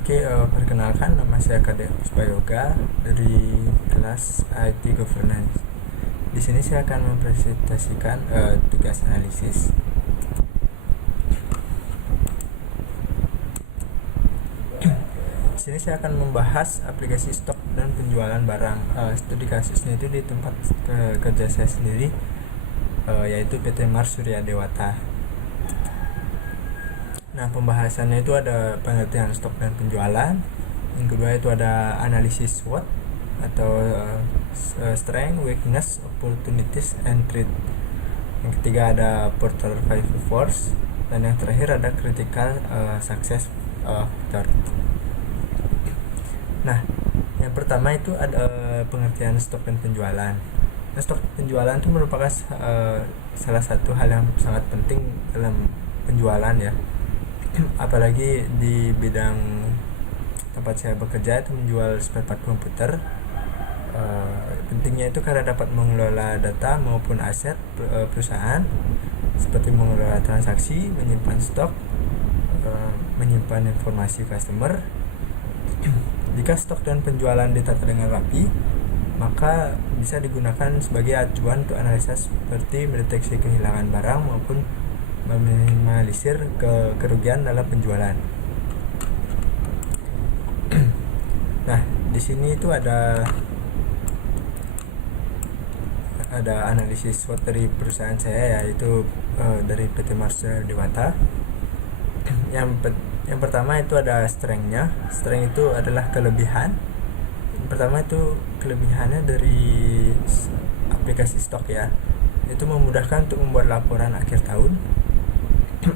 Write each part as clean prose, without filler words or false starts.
Perkenalkan, nama saya Kadek Puspayoga dari kelas IT Governance. Di sini saya akan mempresentasikan tugas analisis. Di sini saya akan membahas aplikasi stok dan penjualan barang. Studi kasusnya itu di tempat kerja saya sendiri, yaitu PT Mars Surya Dewata. Nah, pembahasannya itu ada pengertian stok dan penjualan. Yang kedua itu ada analisis SWOT atau strength, weakness, opportunities, and threat. Yang ketiga ada porter 5 force, dan yang terakhir ada critical success factor. Nah, yang pertama itu ada pengertian stok dan penjualan. Nah, stok penjualan itu merupakan salah satu hal yang sangat penting dalam penjualan ya. Apalagi di bidang tempat saya bekerja itu menjual spare part komputer. Pentingnya itu karena dapat mengelola data maupun aset perusahaan, seperti mengelola transaksi, menyimpan stok, menyimpan informasi customer. Jika stok dan penjualan ditata dengan rapi, maka bisa digunakan sebagai acuan untuk analisa seperti mendeteksi kehilangan barang maupun meminimalisir kerugian dalam penjualan. Nah, di sini itu ada analisis SWOT dari perusahaan saya, yaitu dari PT Mars Surya Dewata. Yang pertama itu ada strength-nya. Strength itu adalah kelebihan. Yang pertama itu kelebihannya dari aplikasi stok ya. Itu memudahkan untuk membuat laporan akhir tahun.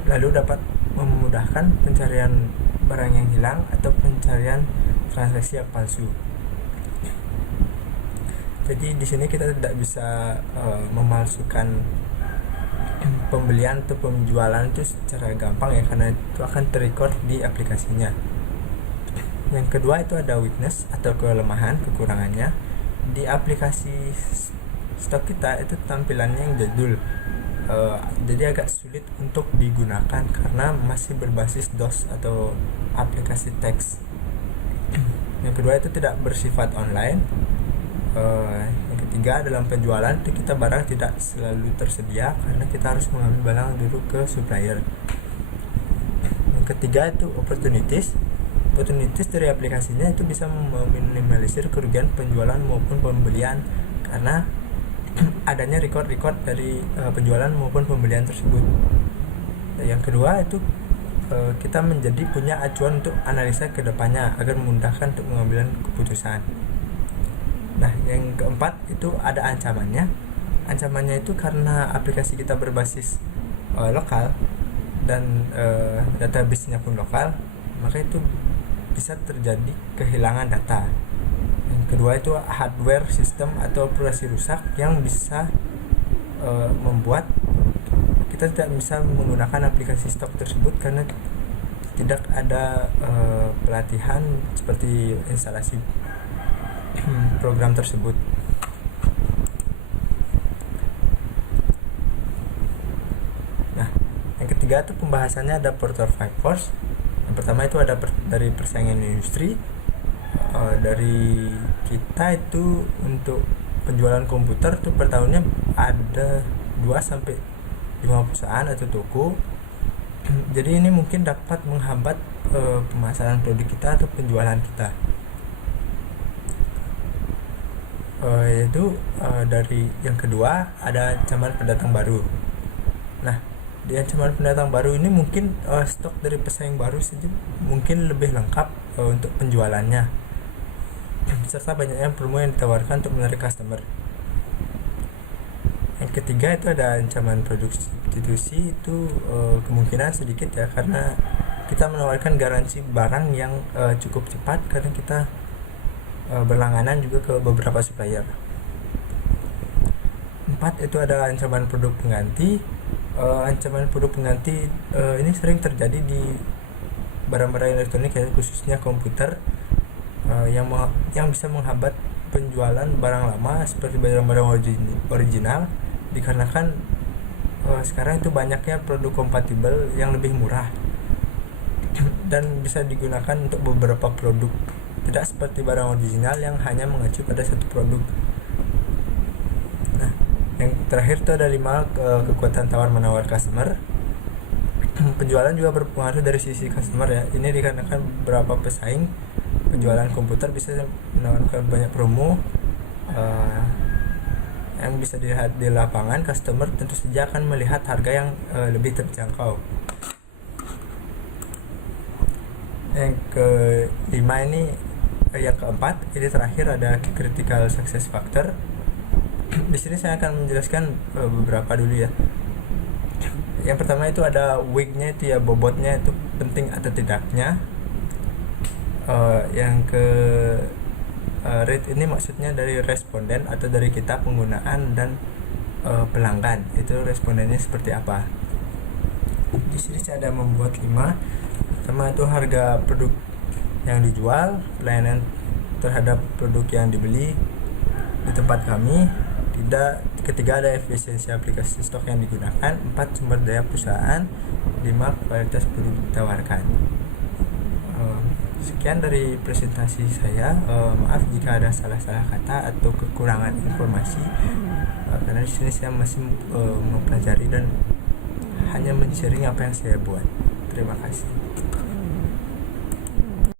Lalu dapat memudahkan pencarian barang yang hilang atau pencarian transaksi yang palsu. Jadi di sini kita tidak bisa memalsukan pembelian atau penjualan itu secara gampang ya, karena itu akan terrecord di aplikasinya. Yang kedua itu ada weakness atau kelemahan, kekurangannya. Di aplikasi stok kita itu tampilannya yang jadul, jadi agak sulit untuk digunakan karena masih berbasis DOS atau aplikasi teks. Yang kedua itu tidak bersifat online. Yang ketiga, dalam penjualan itu kita barang tidak selalu tersedia karena kita harus mengambil barang dulu ke supplier. Yang ketiga itu opportunities dari aplikasinya itu bisa meminimalisir kerugian penjualan maupun pembelian karena adanya record dari penjualan maupun pembelian tersebut. Yang kedua itu kita menjadi punya acuan untuk analisa ke depannya agar memudahkan untuk mengambil keputusan. Nah, yang keempat itu ada ancamannya. Ancamannya itu karena aplikasi kita berbasis lokal dan database-nya pun lokal, maka itu bisa terjadi kehilangan data. Yang kedua itu hardware sistem atau operasi rusak yang bisa membuat kita tidak bisa menggunakan aplikasi stok tersebut karena tidak ada pelatihan seperti instalasi program tersebut. Nah, yang ketiga itu pembahasannya ada porter 5 force. Yang pertama itu ada dari persaingan industri. Dari kita itu untuk penjualan komputer tuh per tahunnya ada 2-5 perusahaan atau toko. Jadi ini mungkin dapat menghambat pemasaran produk kita atau penjualan kita. Yaitu dari yang kedua ada ancaman pendatang baru. Nah, di ancaman pendatang baru ini mungkin stok dari pesaing baru saja mungkin lebih lengkap untuk penjualannya, serta banyaknya promo yang ditawarkan untuk menarik customer. Yang ketiga itu ada ancaman produk substitusi. Itu kemungkinan sedikit ya, karena kita menawarkan garansi barang yang cukup cepat karena kita berlangganan juga ke beberapa supplier. 4 itu ada ancaman produk pengganti. Ancaman produk pengganti ini sering terjadi di barang-barang elektronik ya, khususnya komputer, yang bisa menghambat penjualan barang lama seperti barang-barang original, dikarenakan sekarang itu banyaknya produk kompatibel yang lebih murah. dan bisa digunakan untuk beberapa produk, tidak seperti barang original yang hanya mengacu pada satu produk. Nah, yang terakhir itu ada 5 kekuatan tawar menawar customer. Penjualan juga berpengaruh dari sisi customer ya. Ini dikarenakan beberapa pesaing penjualan komputer bisa menawarkan banyak promo yang bisa dilihat di lapangan. Customer tentu saja akan melihat harga yang lebih terjangkau. Yang kelima ini yang keempat, ini terakhir ada critical success factor. Di sini saya akan menjelaskan beberapa dulu ya. Yang pertama itu ada weak-nya itu ya, bobotnya itu penting atau tidaknya. Yang ke rate ini maksudnya dari responden atau dari kita penggunaan dan pelanggan, itu respondennya seperti apa. Di sini saya ada membuat 5. Pertama itu harga produk yang dijual, pelayanan terhadap produk yang dibeli di tempat kami. Ketiga ada efisiensi aplikasi stok yang digunakan. 4 sumber daya perusahaan. 5 kualitas produk ditawarkan. Sekian dari presentasi saya. Maaf jika ada salah-salah kata atau kekurangan informasi, karena di sini saya masih mempelajari dan hanya men-sharing apa yang saya buat. Terima kasih.